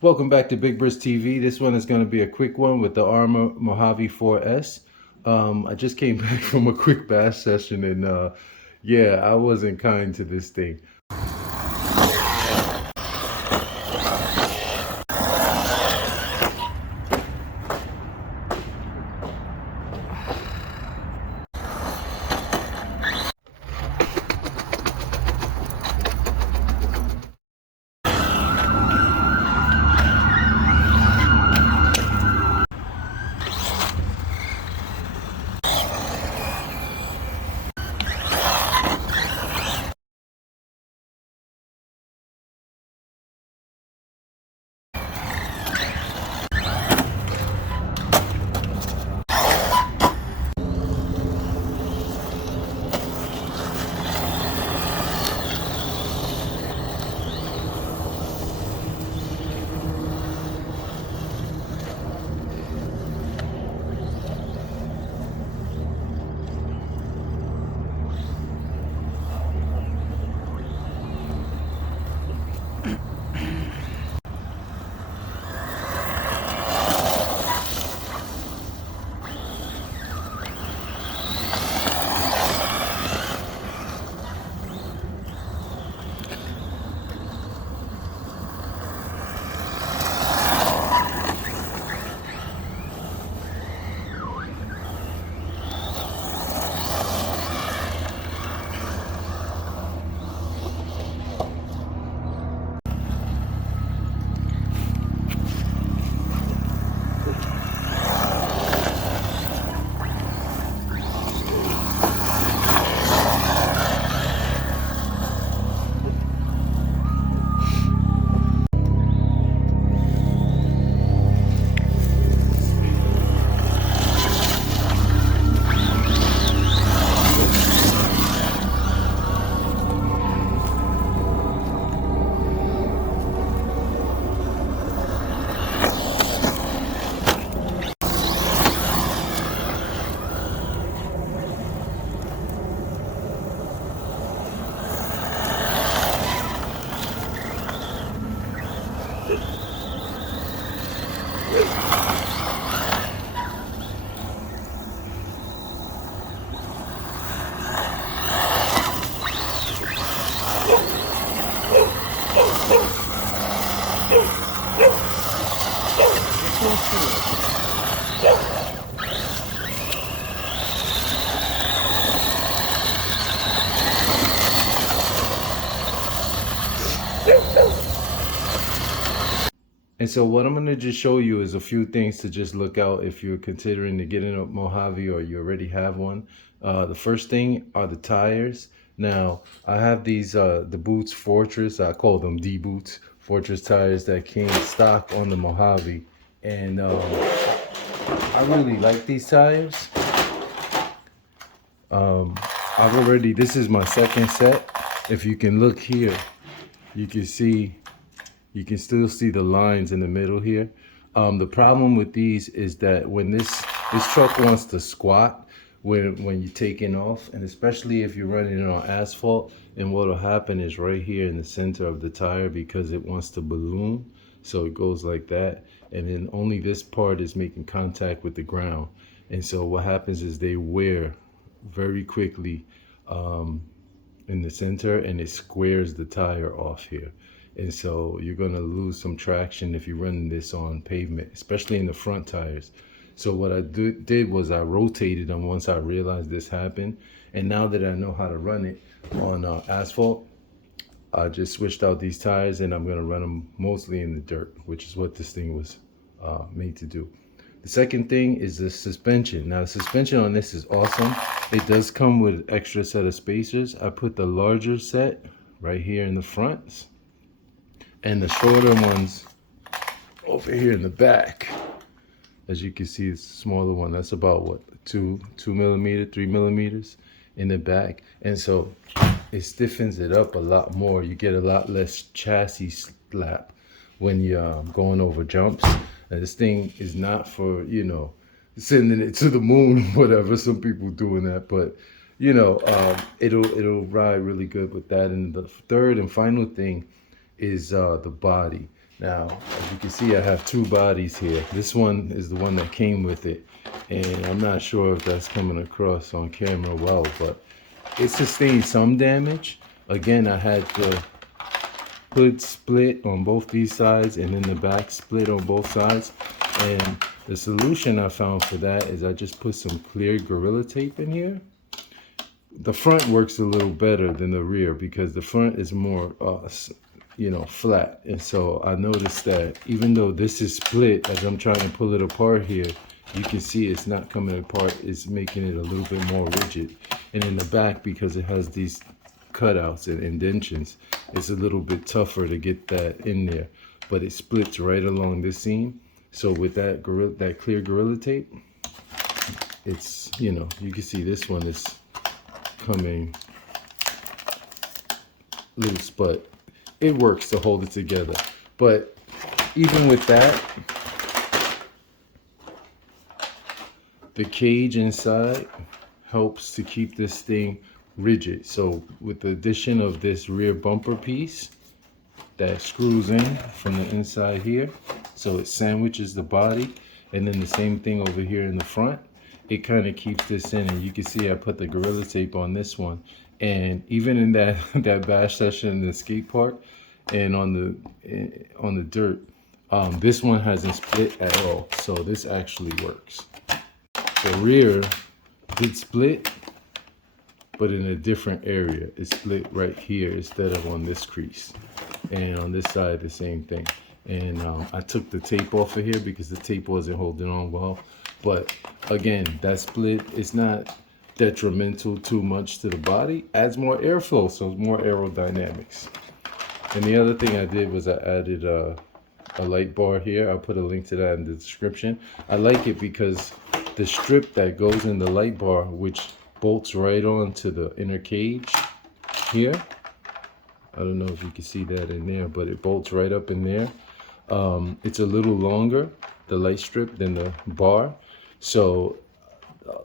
Welcome back to Big Birds TV. This one is going to be a quick one with the Arrma Mojave 4S. I just came back from a quick bash session and yeah, I wasn't kind to this thing. And so what I'm going to just show you is a few things to just look out if you're considering to get in a Mojave or you already have one. The first thing are the tires. Now, I have these, the Boots Fortress, I call them D Boots, Fortress tires that came stock on the Mojave. And I really like these tires. I've already, this is my second set. If you can look here, you can see you can still see the lines in the middle here. The problem with these is that when this truck wants to squat when you're taking off, and especially if you're running it on asphalt, and what'll happen is right here in the center of the tire, because it wants to balloon, so it goes like that, and then only this part is making contact with the ground. And so what happens is they wear very quickly in the center, and it squares the tire off here. And so you're going to lose some traction if you're running this on pavement, especially in the front tires. So what I did was I rotated them once I realized this happened. And now that I know how to run it on asphalt, I just switched out these tires and I'm going to run them mostly in the dirt, which is what this thing was made to do. The second thing is the suspension. Now the suspension on this is awesome. It does come with an extra set of spacers. I put the larger set right here in the front and the shorter ones over here in the back. As you can see, it's a smaller one. That's about what, 2 millimeter, 3 millimeters in the back. And so it stiffens it up a lot more. You get a lot less chassis slap when you're going over jumps. And this thing is not for, sending it to the moon or whatever. Some people doing that, but it'll ride really good with that. And the third and final thing is the body. Now, as you can see, I have two bodies here. This one is the one that came with it, and I'm not sure if that's coming across on camera well, but it sustained some damage. Again, I had the hood split on both these sides and then the back split on both sides. And the solution I found for that is I just put some clear Gorilla Tape in here. The front works a little better than the rear because the front is more, you know, flat. And so I noticed that even though this is split, as I'm trying to pull it apart here, you can see it's not coming apart. It's making it a little bit more rigid. And in the back, because it has these cutouts and indentions, it's a little bit tougher to get that in there. But it splits right along this seam. So with that clear Gorilla Tape, it's, you know, you can see this one is coming loose, but it works to hold it together. But even with that, the cage inside helps to keep this thing rigid. So with the addition of this rear bumper piece that screws in from the inside here, so it sandwiches the body, and then the same thing over here in the front, it kind of keeps this in. And you can see I put the Gorilla Tape on this one, and even in that bash session in the skate park and on the dirt, this one hasn't split at all. So this actually works. The rear did split, but in a different area. It split right here instead of on this crease. And on this side, the same thing. And I took the tape off of here because the tape wasn't holding on well. But again, that split is not detrimental too much to the body. Adds more airflow, so more aerodynamics. And the other thing I did was I added a light bar here. I'll put a link to that in the description. I like it because the strip that goes in the light bar, which bolts right onto the inner cage here. I don't know if you can see that in there, but it bolts right up in there. It's a little longer, the light strip, than the bar. So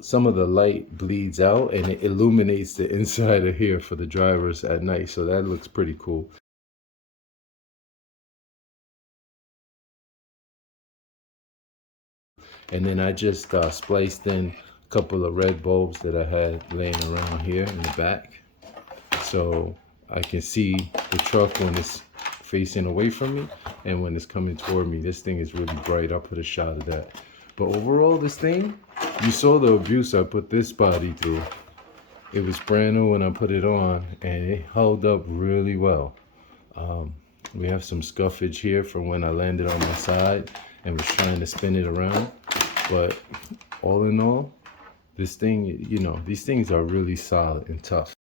some of the light bleeds out and it illuminates the inside of here for the drivers at night. So that looks pretty cool. And then I just spliced in a couple of red bulbs that I had laying around here in the back. So I can see the truck when it's facing away from me and when it's coming toward me. This thing is really bright. I'll put a shot of that. But overall, this thing, you saw the abuse I put this body through. It was brand new when I put it on, and it held up really well. We have some scuffage here from when I landed on my side and was trying to spin it around. But all in all, this thing, you know, these things are really solid and tough.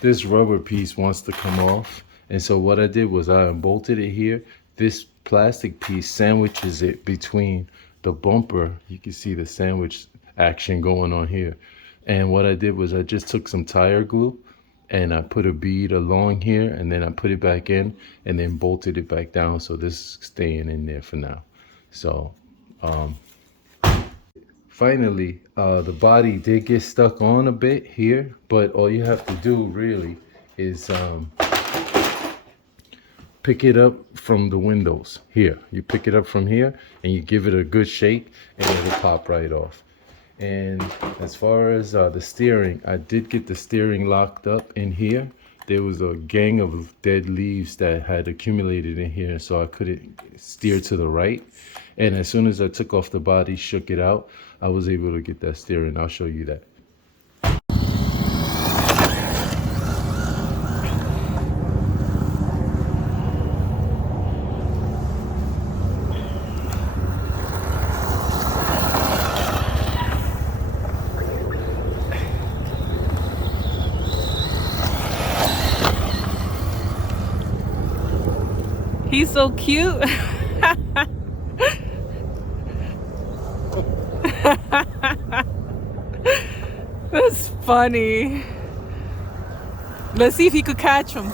This rubber piece wants to come off, and so what I did was I unbolted it here. This plastic piece sandwiches it between the bumper. You can see the sandwich action going on here. And what I did was I just took some tire glue and I put a bead along here, and then I put it back in and then bolted it back down. So this is staying in there for now. So finally, the body did get stuck on a bit here, but all you have to do really is pick it up from the windows here. You pick it up from here and you give it a good shake and it'll pop right off. And as far as the steering, I did get the steering locked up in here. There was a gang of dead leaves that had accumulated in here, so I couldn't steer to the right. And as soon as I took off the body, shook it out, I was able to get that steering. I'll show you that. He's so cute. That's funny. Let's see if he could catch him.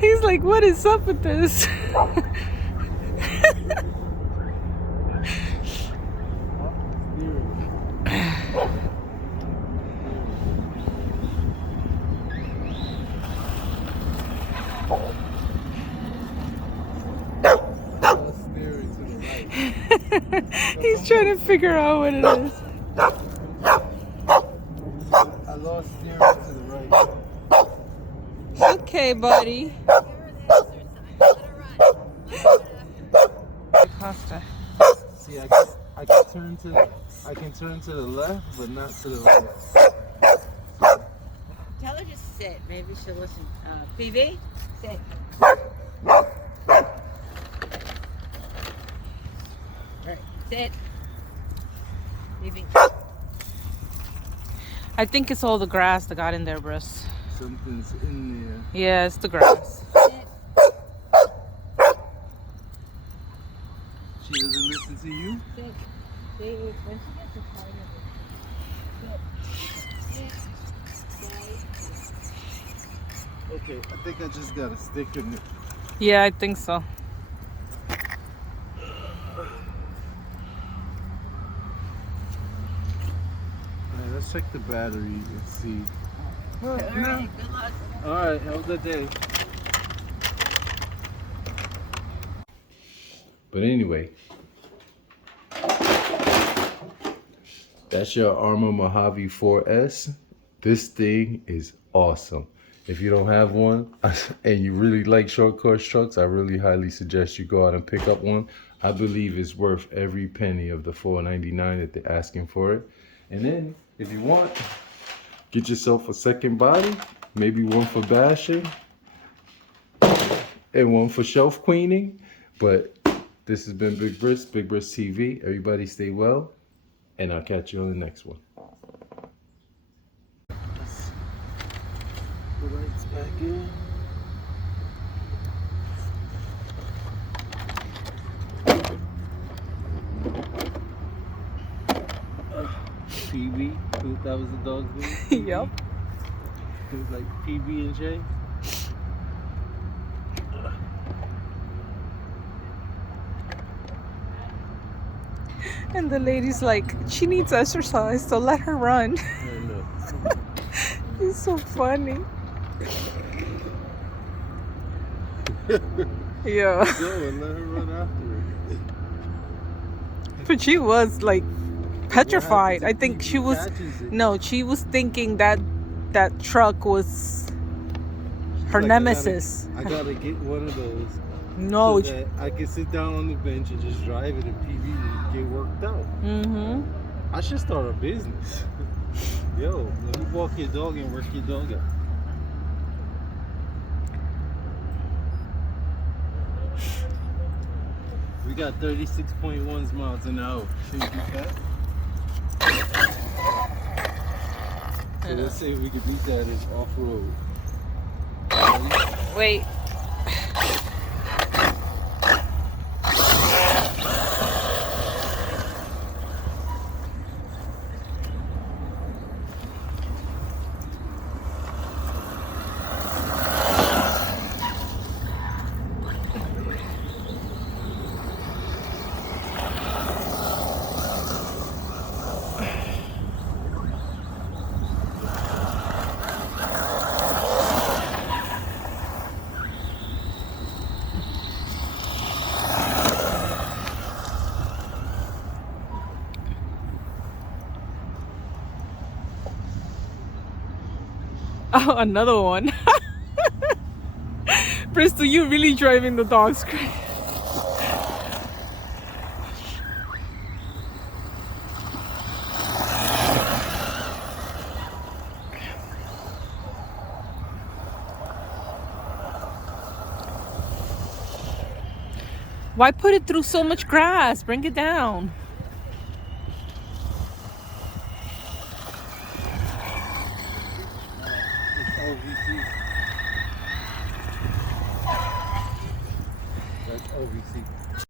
He's like, what is up with this? He's trying to figure out what it is. I lost steering to the right. Okay, buddy. Costa. See, I can turn to the left, but not to the right. Tell her just sit. Maybe she'll listen. PV, sit. Right, sit. PV. I think it's all the grass that got in there, Bruce. Something's in there. Yeah, it's the grass. Sit. She doesn't listen to you? Sit. See, when she gets excited, sit. Sit. Stay. Okay, I think I just got a stick in it. Yeah, I think so. Alright, let's check the battery and see. All right, good luck. Alright, have a good day. But anyway, that's your Arrma Mojave 4S. This thing is awesome. If you don't have one and you really like short course trucks, I really highly suggest you go out and pick up one. I believe it's worth every penny of the $4.99 that they're asking for it. And then if you want, get yourself a second body, maybe one for bashing and one for shelf cleaning. But this has been Big Brisk TV. Everybody stay well, and I'll catch you on the next one. The lights back in. PB, that was the dog's name? Yep. It was like PB and J. And the lady's like, she needs exercise, so let her run. I know. It's so funny. Yeah. Go and let her run after it. But she was like petrified. I think she was, Catches it. no, she was thinking that that truck was her Like, nemesis. I gotta get one of those. No. So that I can sit down on the bench and just drive it and PV and get worked out. Mm-hmm. I should start a business. Yo, let me walk your dog and work your dog out. We got 36.1 miles an hour. Shouldn't be fast. So let's say we could beat that as off-road. Ready? Wait. Oh, another one. Bristol, you really driving the dogs crazy. Why put it through so much grass? Bring it down. That's OVC.